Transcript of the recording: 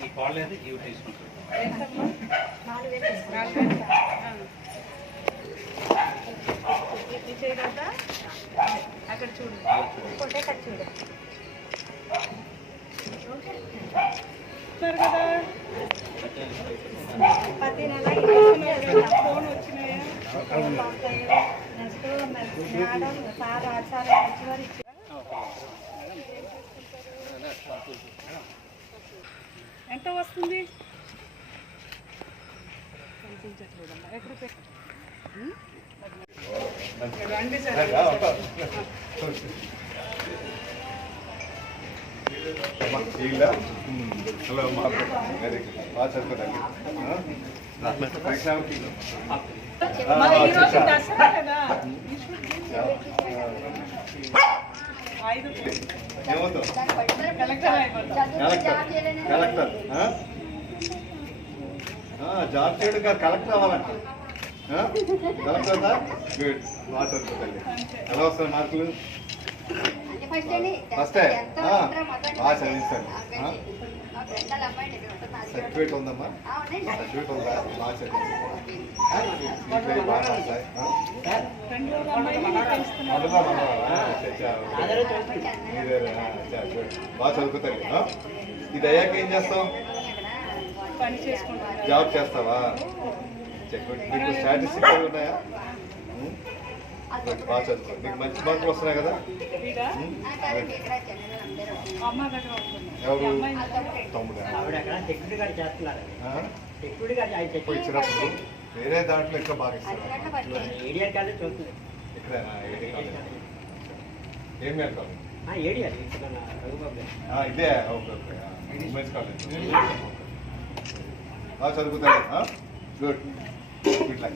నీకు కాలేదు ఇవి తీసుకుంటాను. అక్కడ చూడు చూడు కదా ప్రతి నెల ఫోన్ వచ్చినాయా నెక్స్ట్ మేడం సార్ ఆచార్య వచ్చేవారు ఎంత వస్తుంది ఎక్కడ రండి సార్ హలో బాగా చదువుకోండి. దసరా కదా ఏమవుతావు? కలెక్టర్ కలెక్టర్ జాబ్ చేయడం కాదు, కలెక్టర్ అవ్వాలంట. కలెక్టర్ అవుతా? గుడ్, బాగా చదువుకోండి. ఎలా వస్తాయి మార్కులు? ఫస్టే బాగా చదివిస్తాను. సర్టిఫికేట్ ఉందమ్మా? సర్టిఫికేట్ ఉందా? బాగా చదివిస్తాను. బాగా వస్తాయి. బాగా చదువుతాయి. ఇది అయ్యాక ఏం చేస్తావు? జాబ్ చేస్తావా? మీకు స్టాటిస్టిక్స్ ఉన్నాయా? బాగా చదువుకో. మీకు మంచి మార్కులు వస్తున్నాయి కదా? ఎవరు? తమ్ముడు ఇచ్చినప్పుడు వేరే దాంట్లో ఇంకా బాగా ఇస్తారు. ఇక్కడేనా? ఏడి కాలేజ్ ఏం కాదు. ఇదే ఓకే ఓకే. ఉమెన్స్ కాలేజ్ బాగా చదువుతాడు. Good good like.